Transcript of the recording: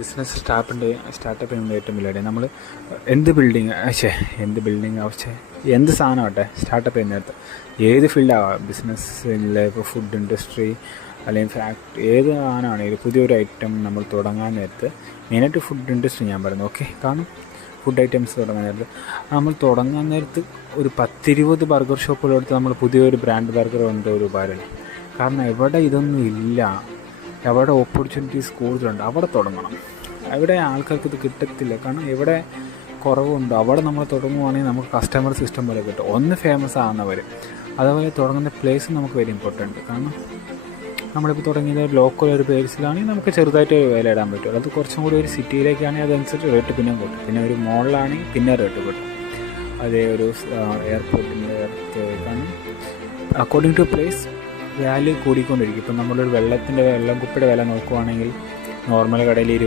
Business startup ചെയ്യുന്നത് ഏറ്റവും വലിയ നമ്മൾ എന്ത് ബിൽഡിങ് എന്ത് സാധനമാവട്ടെ സ്റ്റാർട്ടപ്പ് ചെയ്യുന്നിടത്ത് ഏത് ഫീൽഡാവാം, ബിസിനസ്സിലെ ഇപ്പോൾ ഫുഡ് ഇൻഡസ്ട്രി അല്ലെങ്കിൽ ഫാക്ടറി, ഏത് സാധനമാണെങ്കിലും പുതിയൊരു ഐറ്റം നമ്മൾ തുടങ്ങാൻ നേരത്ത്, മെയിനായിട്ട് ഫുഡ് ഇൻഡസ്ട്രി ഞാൻ പറയുന്നത്, ഓക്കെ. കാരണം ഫുഡ് ഐറ്റംസ് തുടങ്ങാൻ നേരത്ത് നമ്മൾ തുടങ്ങാൻ നേരത്ത് ഒരു 10-20 ബർഗർ ഷോപ്പുകളെടുത്ത് നമ്മൾ പുതിയൊരു ബ്രാൻഡ് ബർഗർ കൊണ്ട് ഒരു ഉപകാരമില്ല. കാരണം എവിടെ ഇതൊന്നും ഇല്ല, എവിടെ ഓപ്പർച്യൂണിറ്റീസ് കൂടുതലുണ്ട് അവിടെ തുടങ്ങണം. എവിടെ ആൾക്കാർക്ക് ഇത് കിട്ടത്തില്ല, കാരണം എവിടെ കുറവുണ്ടോ അവിടെ നമ്മൾ തുടങ്ങുവാണെങ്കിൽ നമുക്ക് കസ്റ്റമർ സിസ്റ്റം പോലെ കിട്ടും. ഒന്ന് ഫേമസ് ആകുന്നവർ, അതുപോലെ തുടങ്ങുന്ന പ്ലേസ് നമുക്ക് വെരി ഇമ്പോർട്ടൻറ്റ്. കാരണം നമ്മളിപ്പോൾ തുടങ്ങിയത് ലോക്കൽ ഒരു പ്ലേസിലാണെങ്കിൽ നമുക്ക് ചെറുതായിട്ട് വില ഇടാൻ പറ്റും. അത് കുറച്ചും കൂടി ഒരു സിറ്റിയിലേക്കാണെങ്കിൽ അതനുസരിച്ച് റേറ്റ് പിന്നെ കൂട്ടും. പിന്നെ ഒരു മോളിലാണെങ്കിൽ പിന്നെ റേറ്റ് കൂട്ടും. അതേ ഒരു എയർപോർട്ടിൻ്റെ അടുത്തേക്കാണ് അക്കോർഡിംഗ് ടു പ്ലേസ് വാല്യൂ കൂടിക്കൊണ്ടിരിക്കും. ഇപ്പം നമ്മളൊരു വെള്ളം കുപ്പിയുടെ വില നോക്കുവാണെങ്കിൽ നോർമൽ കടയിൽ